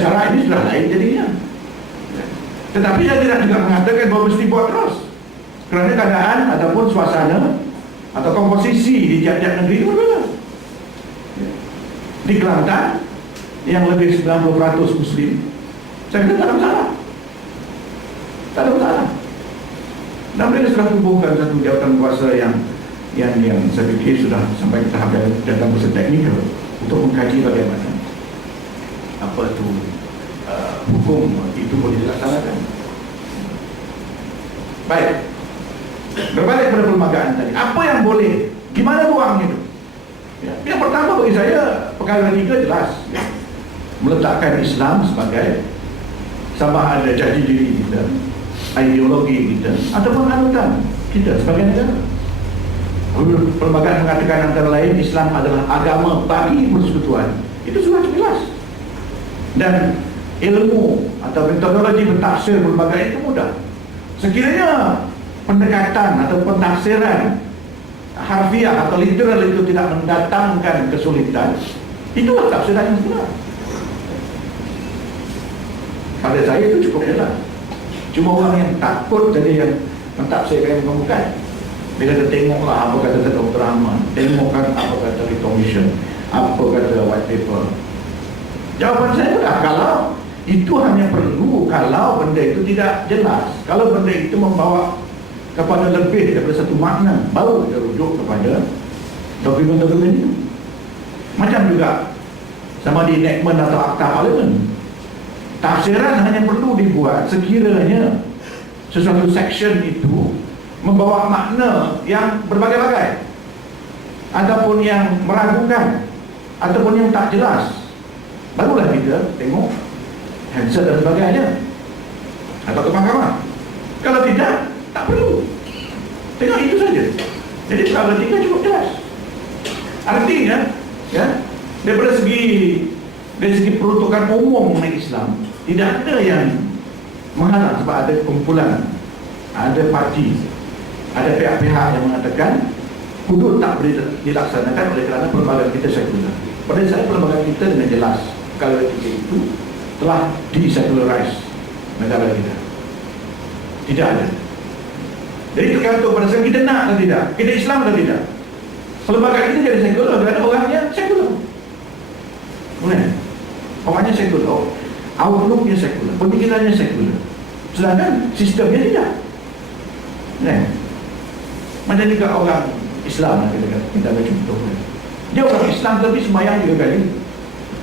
syarat ini sudah lain jadinya. Tetapi saya tidak juga mengatakan bahawa mesti buat terus, kerana keadaan ataupun suasana atau komposisi di tiap-tiap negeri itu berbeda. Di Kelantan yang lebih 90% Muslim, saya kira tak ada masalah. Tak ada masalah. Dan mereka sudah tubuhkan satu jawatan kuasa yang saya fikir sudah sampai ke tahap dalam proses teknikal untuk mengkaji bagaimana apa itu hukum itu boleh dilaksanakan. Baik, berbalik pada perlembagaan tadi, apa yang boleh, gimana ruang itu ya. Yang pertama bagi saya, perkara ketiga jelas ya. Meletakkan Islam sebagai sama ada jati diri kita, ideologi kita, ataupun anutan kita sebagai negara. Perlembagaan mengatakan antara lain Islam adalah agama bagi persekutuan, itu sudah jelas. Dan ilmu atau metodologi pentafsir perlembagaan itu mudah. Sekiranya pendekatan atau pentafsiran harfiah atau literal itu tidak mendatangkan kesulitan, itulah tafsiran yang benar. Pada saya itu cukup jelas. Cuma orang yang takut jadi yang mentafsirkan bukan. Bila kita tengoklah apa kata Dr. Ahmad, tengokkan apa kata Commission, apa kata white paper. Jawaban saya adalah kalau itu hanya perlu kalau benda itu tidak jelas. Kalau benda itu membawa kepada lebih daripada satu makna, baru kita rujuk kepada dokumen-dokumen itu. Macam juga sama di enactment atau akta parlimen. Tafsiran hanya perlu dibuat sekiranya sesuatu section itu membawa makna yang berbagai-bagai, ataupun yang meragukan, ataupun yang tak jelas, barulah kita tengok handset dan sebagainya atau ke mahkamah. Kalau tidak, tak perlu. Tengok itu saja. Jadi perkara tiga cukup jelas. Artinya ya, dari segi peruntukan umum mengenai Islam, tidak ada yang menghalang, sebab ada kumpulan, ada parti, ada pihak-pihak yang mengatakan hudud tak boleh dilaksanakan oleh kerana perlembagaan kita sekular. Pada saya perlembagaan kita dengan jelas kalau kita itu telah di-secularize negara kita. Tidak ada. Jadi tergantung pada saya kita nak atau tidak, kita Islam atau tidak. Perlembagaan kita jadi sekular kerana orangnya sekular. Boleh? Orangnya sekular, outlooknya sekular, pemikirannya sekular. Sedangkan sistemnya tidak. Nah, macam juga orang Islam kita ambil contoh. Dia orang Islam tapi sembahyang 3 kali.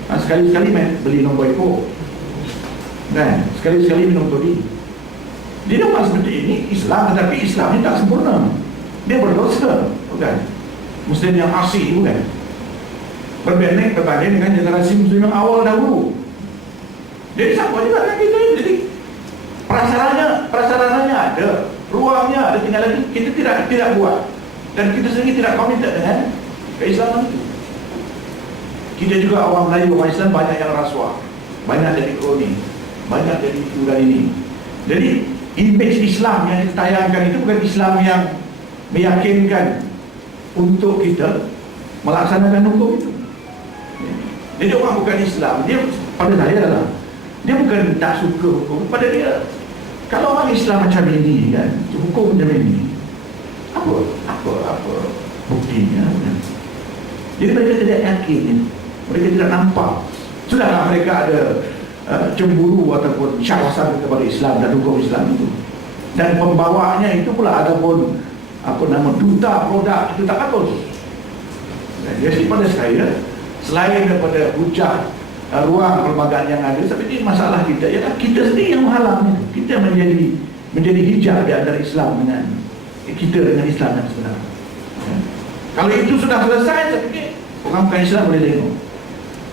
Sekali-sekali beli nombor ekor. Kan? Sekali-sekali minum todi. Dia orang seperti ini Islam, tetapi Islamnya tak sempurna. Dia berdosa, bukan? Muslim yang asli, bukan? Berbanding dengan generasi Muslim yang awal dahulu. Jadi sama juga dengan kita. Jadi prasarannya ada, ruangnya ada, tinggal lagi kita tidak buat, dan kita sendiri tidak komited dengan keislaman itu. Kita juga orang Melayu, orang Islam banyak yang rasuah, banyak jadi kroni, banyak jadi itu dan ini. Jadi image Islam yang ditayangkan itu bukan Islam yang meyakinkan untuk kita melaksanakan hukum itu. Jadi orang bukan Islam, dia pada saya adalah dia bukan tak suka hukum, pada dia kalau orang Islam macam ini kan, hukum macam ini, apa buktinya kan? Jadi mereka tidak yakin, mereka tidak nampak. Sudahlah mereka ada cemburu ataupun syahwasan kepada Islam dan hukum Islam itu, dan pembawanya itu pula ada pun duta produk itu tak bagus. Jadi pada saya, selain daripada hujah ruang perlembagaan yang ada, tapi ini masalah kita ialah kita sendiri yang menghalangnya. Kita menjadi hijab di antara Islam dengan kita dengan Islam yang sebenar. Kalau itu sudah selesai, saya fikir orang bukan Islam boleh tengok.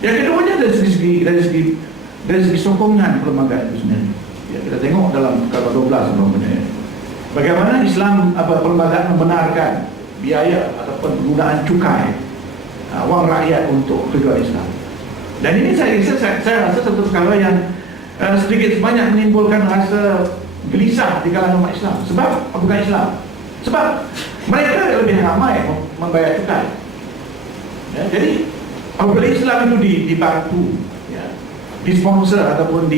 Yang keduanya dari segi sokongan perlembagaan itu sendiri. Ya, kita tengok dalam Kata 12 namanya. Bagaimana Islam perlembagaan membenarkan biaya ataupun penggunaan cukai wang rakyat untuk tujuan Islam. Dan ini saya rasa satu perkara yang sedikit sebanyak menimbulkan rasa gelisah di kalangan umat Islam. Sebab bukan Islam. Sebab mereka lebih ramai membayar cukai. Ya, jadi apabila Islam itu dibantu, ya, disponsor ataupun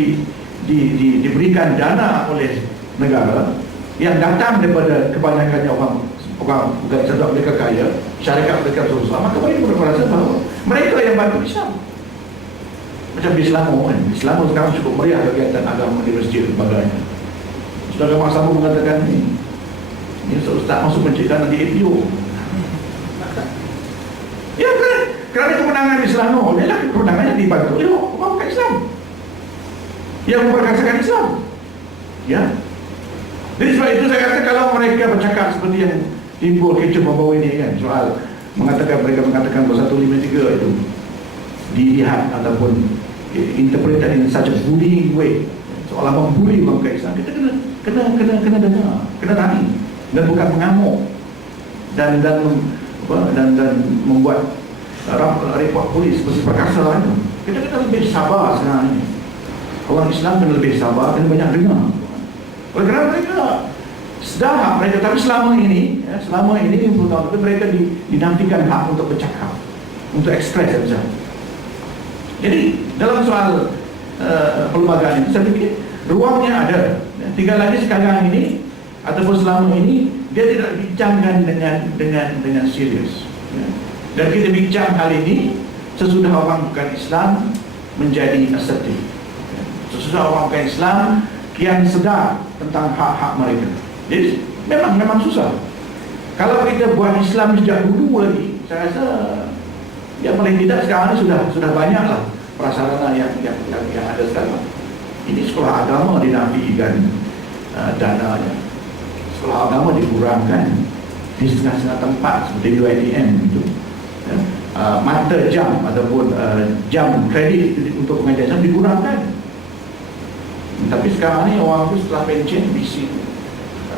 diberikan dana oleh negara yang datang daripada kebanyakannya orang bukan sebab mereka kaya, syarikat mereka susah, maka mereka berasa bahawa mereka yang bantu Islam. Macam di Selangor kan, di Selangor sekarang cukup meriah kegiatan agama di masjid dan sebagainya. Saudara Mak Sabu mengatakan ini Ustaz masuk menciptakan nanti APO. Ya kan, kerana kemenangan di Selangor, ialah kemenangannya dibantu oleh orang Islam yang memperkasakan Islam. Ya. Jadi sebab itu saya kata kalau mereka bercakap seperti yang timbul kecoh baru ini kan, soal mereka mengatakan bahawa 153 itu dilihat ataupun interpreted in such a bullying way, seolah membuli orang Islam. Kita kena dengar, kena tani, dan bukan mengamuk dan membuat report polis seperti perkasa itu. Kita kena lebih sabar sekarang ini. Orang Islam kena lebih sabar, kena banyak dengar. Oleh kerana mereka sedar mereka, tapi selama ini 10 tahun itu mereka dinafikan hak untuk bercakap, untuk ekspres saja. Jadi dalam soal perlembagaan itu saya fikir ruangnya ada. Tinggal lagi sekarang ini ataupun selama ini dia tidak bincangkan dengan serius. Dan kita bincang kali ini sesudah orang bukan Islam menjadi asertif. Sesudah orang bukan Islam kian sedar tentang hak-hak mereka. Jadi memang susah. Kalau kita buat Islam sejak dulu lagi, saya rasa ya paling tidak sekarang ini sudah banyaklah prasarana yang ada sekarang. Ini sekolah agama dinafikan dananya. Sekolah agama dikurangkan di setengah-setengah tempat seperti UiTM itu. Mata jam ataupun jam kredit untuk pengajian dikurangkan. Tapi sekarang ni orang tu setelah pencen bising,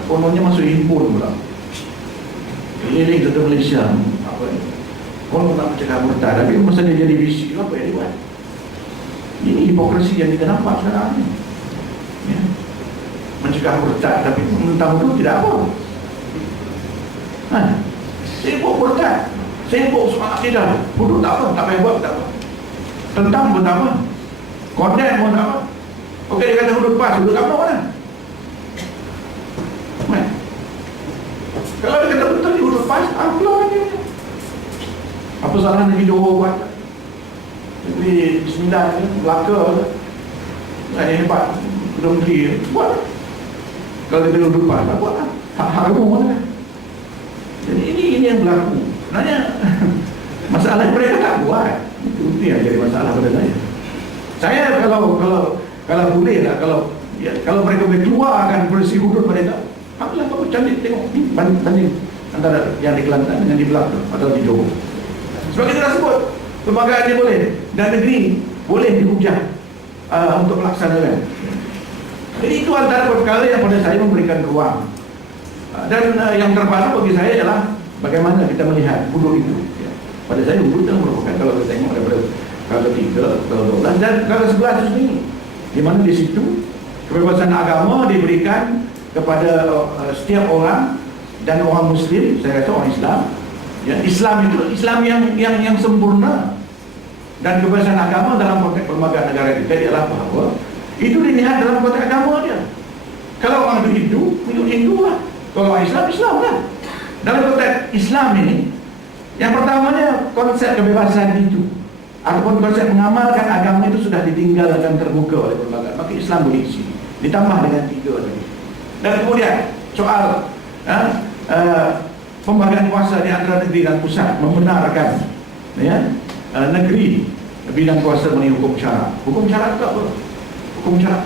kononnya masuk himpun pula. Keliling ke Malaysia, apa ni? Konon nak bercakap murtad, tapi masa dia jadi bising, apa yang dia buat? Ini hipokrasi yang kita nampak sekarang ni. Ya. Mencegah murtad, tapi mentang itu tidak apa. Sibuk murtad, sibuk semangat tidak. Bodoh tak apa, tak payah buat, tak apa. Tentang pun tak apa, kondem pun tak apa. Okey, dia kata hudud pas, hudud apa mana? Kalau dia kata betul di hudud pas, keluar dia. Apa salah Nabi Doho buat? Jadi bismillah ni, belaka ada hebat, Kedua Menteri buat. Kalau dia kata hudud pas, tak buat lah. Hak kamu mana? Jadi ini yang berlaku. Sebenarnya masalah mereka tak buat. Itu yang jadi masalah pada saya. Saya kalau boleh lah, kalau mereka boleh keluarkan polisi hudud mereka, apalah bagus cantik tengok ni banding antara yang di Kelantan dengan di Belakang atau di Johor. Sebab kita dah sebut lembaga ini boleh dan negeri boleh dihujah untuk melaksanakan. Jadi itu antara perkara yang pada saya memberikan ruang. Dan yang terbaru bagi saya adalah bagaimana kita melihat hudud itu. Pada saya hudud itu merupakan, kalau kita tengok daripada kalau 3, kalau 12 dan kalau 11 itu sendiri, di mana di situ kebebasan agama diberikan kepada setiap orang dan orang Muslim, saya kata orang Islam. Ya, Islam itu Islam yang sempurna, dan kebebasan agama dalam konteks perlembagaan negara kita ialah bahawa itu dilihat dalam konteks agama dia. Kalau orang itu Hindu lah, kalau orang Islam lah. Dalam konteks Islam ini, yang pertamanya konsep kebebasan itu ataupun konsep mengamalkan agama itu sudah ditinggalkan terbuka oleh perlembagaan, maka Islam boleh isi, ditambah dengan 3 lagi. Dan kemudian soal pembagian kuasa di antara negeri dan pusat, membenarkan negeri bidang kuasa mengenai hukum syarak. Hukum syarak itu apa? Hukum syarak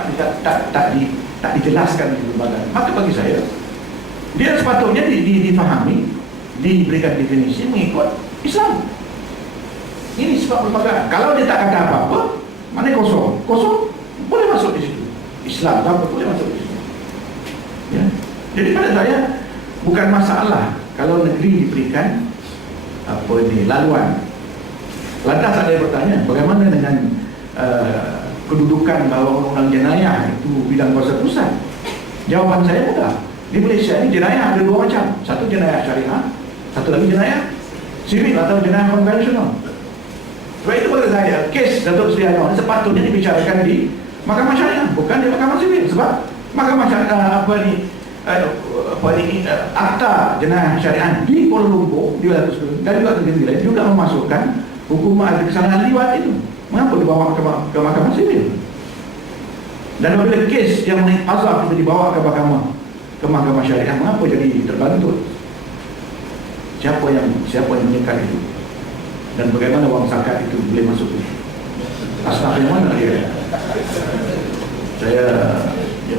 tak dijelaskan di perlembagaan. Maka bagi saya, dia sepatutnya difahami, diberikan definisi mengikut Islam. Ini sebab perlembagaan. Kalau dia tak kata apa-apa, mana kosong boleh masuk di situ. Islam apa boleh masuk di situ. Ya. Jadi pada saya bukan masalah kalau negeri diberikan laluan. Lantas ada yang bertanya, bagaimana dengan kedudukan bahawa undang-undang jenayah itu bidang kuasa pusat? Jawaban saya mudah. Di Malaysia ini jenayah ada 2 macam. Satu jenayah syariah, satu lagi jenayah sivil atau jenayah konvensional. Sebab itu kata saya, kes Datuk Seri Anwar sepatutnya dibicarakan di Mahkamah Syariah, bukan di Mahkamah Sivil. Sebab Mahkamah Syariah Akta Jenayah Syariah di Kuala Lumpur, di Wilayah Tersebut dan juga negeri lain juga memasukkan hukuman ada kesalahan liwat itu. Mengapa dibawa ke Mahkamah Sivil? Dan apabila kes yang naik azab itu dibawa ke Mahkamah Syariah, mengapa jadi terbantut? Siapa yang menyekat itu? Dan bagaimana wang zakat itu boleh masuk? Asnaf yang mana dia? Saya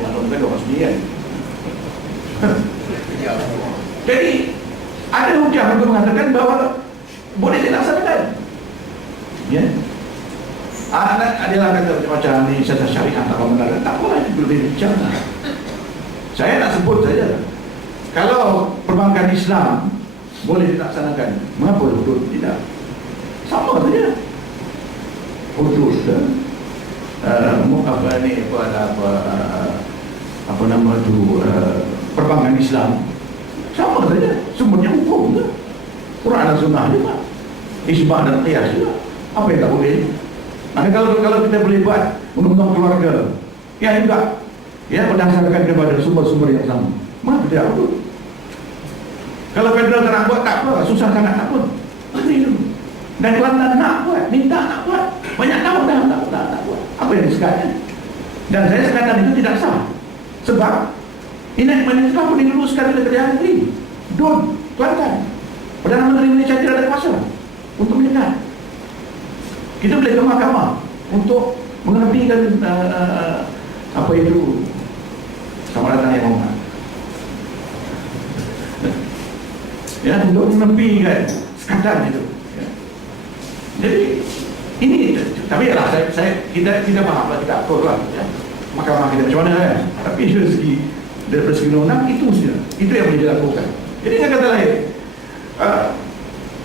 maklumkan orang sendirian. Jadi ada hujah untuk mengatakan bahawa boleh dilaksanakan. Ya. Adalah kata macam ni siasat syariah tak benar, tak boleh berbicara. Saya nak sebut saja. Kalau perbankan Islam boleh dilaksanakan, mengapa hudud tidak? Sama saja. Hudud perbankan Islam sama saja, sumbernya hukum tu. Quran dan Sunnah juga, isbah dan qiyas juga. Apa yang tak boleh? Kalau kita boleh buat undang-undang keluarga yang juga berdasarkan kepada sumber-sumber yang sama, maka tidak perlu. Kalau federal nak buat tak apa, susah sangat tak pun. Dan Kelantan nak buat, minta nak buat, banyak tahun dah tak buat. Apa yang disekatnya? Dan saya sekatan itu tidak sah. Sebab enactment itu telah pun diluluskan oleh Perdana Menteri DUN Kelantan. Perdana Menteri Malaysia tidak ada kuasa untuk menyekat. Kita boleh ke mahkamah untuk mengenapikan apa itu sama datang yang mohon. Ya, untuk menepikan sekatan itu. Ya. Jadi ini, tapi lah kita faham lah, kita atur lah. Ya. Mahkamah kita macam mana kan? Tapi dari segi undang itu saja. Itu yang boleh dilakukan. Jadi dengan kata lain,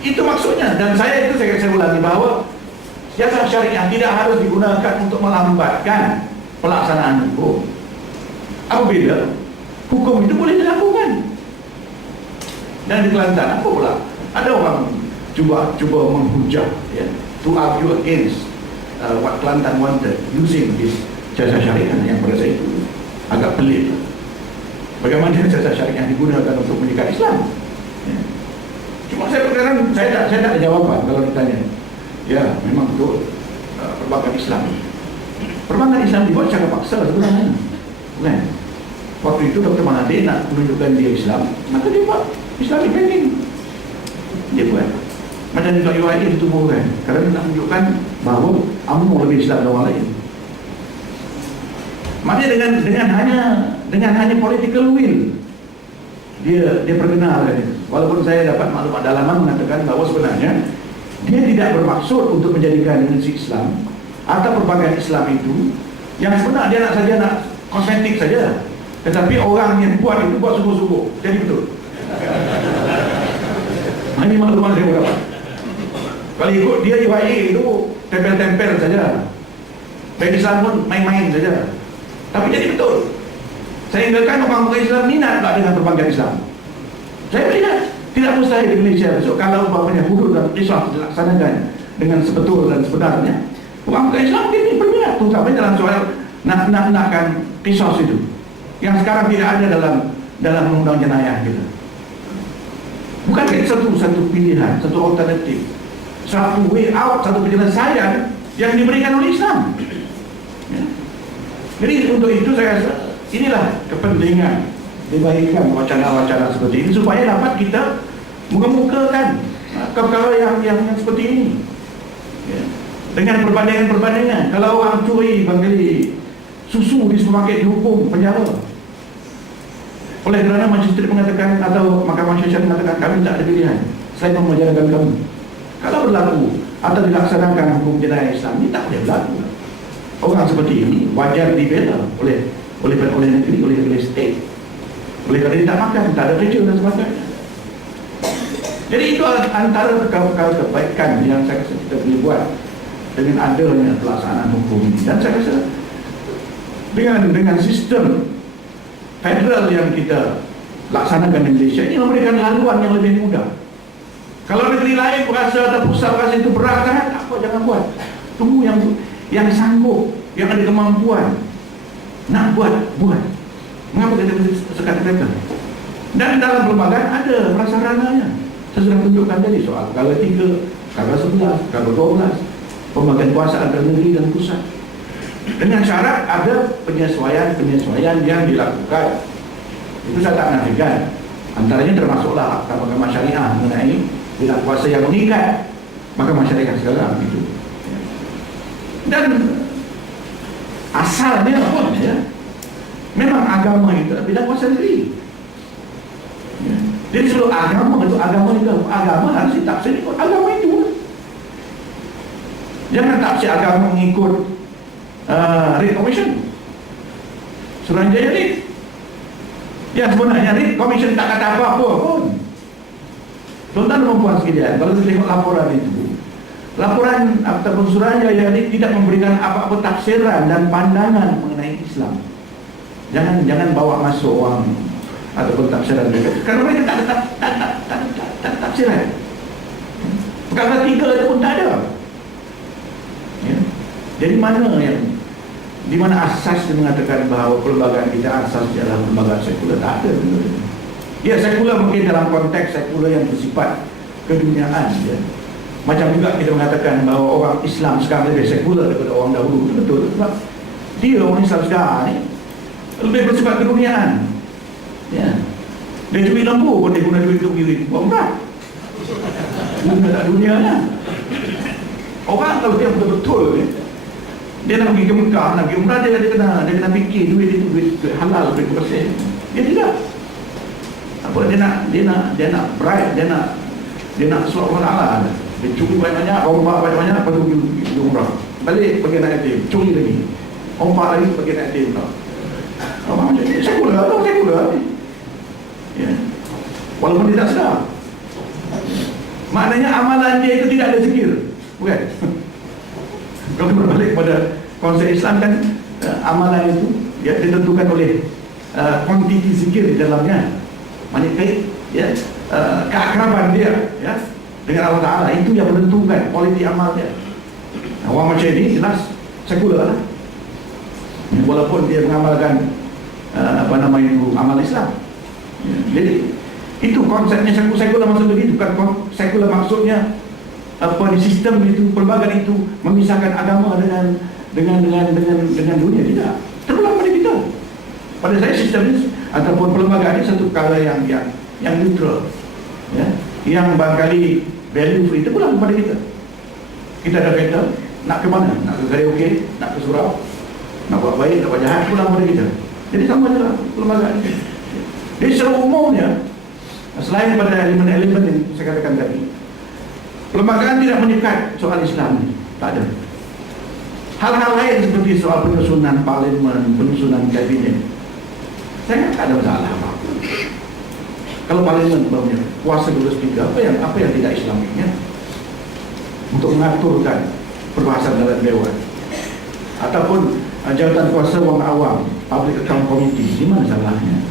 itu maksudnya. Dan saya ulangi bahawa siasat syariah tidak harus digunakan untuk melambatkan pelaksanaan hukum. Apabila hukum itu boleh dilakukan. Dan di Kelantan apa pula? Ada orang cuba menghujah, ya, to argue against what Kelantan wanted using this siasat syariah yang pada saya itu agak pelik. Bagaimana siasat syariah digunakan untuk menyekat Islam? Ya. Cuma saya berkata, saya tak ada jawapan kalau ditanya. Ya, memang betul. Perbankan Islam. Perbankan Islam dibuat secara paksa sebenarnya. Bukan? Waktu itu Dr. Mahathir nak menunjukkan dia Islam, maka dia buat Islamic banking. Dia buat. Macam juga UIA ditubuhkan kerana nak menunjukkan bahawa UMNO lebih Islam dari orang lain. Maknanya dengan hanya political will dia perkenalkan itu. Walaupun saya dapat maklumat dalaman mengatakan bahawa sebenarnya dia tidak bermaksud untuk menjadikan institusi Islam atau perbankan Islam itu yang sebenarnya dia nak saja nak kosmetik saja, tetapi orang yang buat itu buat sungguh-sungguh. Jadi betul. Ini maklumat saya dapat. Kalau ikut dia UIA itu tempel-tempel saja, bank Islam pun main-main saja. Tapi jadi betul. Saya ingatkan orang Islam minat tak dengan perbankan Islam. Saya melihat tidak mustahil di Malaysia besok kalau umpamanya hudud dan qisas dilaksanakan dengan sebetul dan sebenarnya, orang Islam mungkin berminat, terutama dalam soal nakkan qisas itu yang sekarang tidak ada dalam undang-undang jenayah kita. Bukan satu pilihan, satu alternatif, satu way out, satu penyelesaian yang diberikan oleh Islam. Ya. Jadi untuk itu saya rasa inilah kepentingan diberikan wacana-wacana seperti ini supaya dapat kita mengemukakan perkara yang seperti ini. Ya. Dengan perbandingan-perbandingan, kalau orang curi beli susu di supermarket dihukum penjara. Oleh kerana Majlis mengatakan atau Mahkamah Syariah mengatakan kami tak ada pilihan selain memenjarakan kamu. Kalau berlaku atau dilaksanakan hukum jenayah Islam ini tak boleh berlaku. Orang seperti ini wajar dibela oleh negeri, oleh state. Oleh kerana dia tak makan, tak ada kerja dan sebagainya. Jadi itu antara perkara kebaikan yang saya rasa kita boleh buat dengan adanya pelaksanaan hukum ini. Dan saya rasa dengan sistem federal yang kita laksanakan di Malaysia ini memberikan laluan yang lebih mudah. Kalau negeri lain berasa atau pusat berasa itu berat kan, tak apa, jangan buat. Tunggu yang sanggup, yang ada kemampuan nak buat. Mengapa kita sekat mereka? Dan dalam perlembagaan ada prasarananya. Saya sudah tunjukkan tadi soal skala 3, skala 11, skala 12, pembagian kuasa antara negeri dan pusat. Dengan syarat ada penyesuaian yang dilakukan. Itu saya tak nafikan. Antaranya termasuklah Akta Mahkamah Syariah mengenai bila kuasa yang mengikat, maka masyarakat sekarang itu. Dan asalnya pun ya, memang agama itu bidang kuasa negeri. Ya. Jadi seluruh agama harus ditafsir ikut agama itu. Jangan tafsir agama mengikut Reid Commission. Suruhanjaya Reid. Ya sebenarnya Reid Commission tak kata apa-apa pun. Tuan-tuan dan puan sekalian, kalau kita tengok laporan itu, laporan ataupun Suruhanjaya Reid tidak memberikan apa-apa tafsiran dan pandangan mengenai Islam. Jangan bawa masuk orang ataupun tafsiran mereka, karena mereka tak ada tafsiran. Perkara 3 itu pun tak ada. Ya. Jadi di mana asas mengatakan bahawa perlembagaan kita asas adalah perlembagaan sekular, tak ada. Ya, sekular mungkin dalam konteks sekular yang bersifat keduniaan, ya. Macam juga kita mengatakan bahawa orang Islam sekarang lebih sekular daripada orang dahulu. Betul, sebab dia orang Islam sekarang ni lebih bersifat keduniaan. Ya. Dia duit lembu pun dia guna duit untuk diri. Buat berat. Guna tak dunia lah. Orang kalau dia betul-betul ni, dia nak pergi ke Mekah, nak pergi umrah, dia kena fikir duit itu duit halal, duit bersih. Dia tidak. Apa dia nak bright, dia nak suap Allah Taala. Dia curi banyak-banyak, rompak banyak-banyak, lepas tu pergi umrah. Balik pergi nak yatim, curi lagi. Rompak lagi pergi nak yatim pula. Apa macam ni? Sekular ni. Ya. Walaupun dia tak sedar. Maknanya amalan dia itu tidak ada zikir. Bukan? Kalau berbalik pada konsep Islam kan, amalan itu ya ditentukan oleh kuantiti zikir di dalamnya. Maksudnya ya, keakraban dia ya dengan Allah Taala itu yang menentukan kualiti amal dia. Orang macam ini jelas sekular lah. Walaupun dia mengamalkan amal Islam. Ya, jadi itu konsepnya sekular maksud begitu, bukan sekular maksudnya di sistem itu, pelbagai itu memisahkan agama dengan dunia. Tidak. Terulang pada kita. Pada saya sistem ini ataupun perlembagaan ini satu perkara yang neutral, ya, yang barangkali value free, terulang kepada kita. Kita ada kata nak ke mana, nak ke karaoke, nak ke surau, nak buat baik, nak buat jahat, terulang kepada kita. Jadi sama je lah perlembagaan ini. Jadi secara umumnya, selain pada elemen-elemen yang saya katakan tadi, perlembagaan tidak menyekat soal Islam ini, tak ada. Hal-hal lain seperti soal penyusunan parlimen, penyusunan kabinet, saya tak ada masalah apa-apa. Kalau parlimen punya kuasa dua speaker, apa yang tidak Islamiknya untuk mengaturkan perbahasan dalam dewan, ataupun jabatan kuasa orang awam, public account committee, di mana salahnya?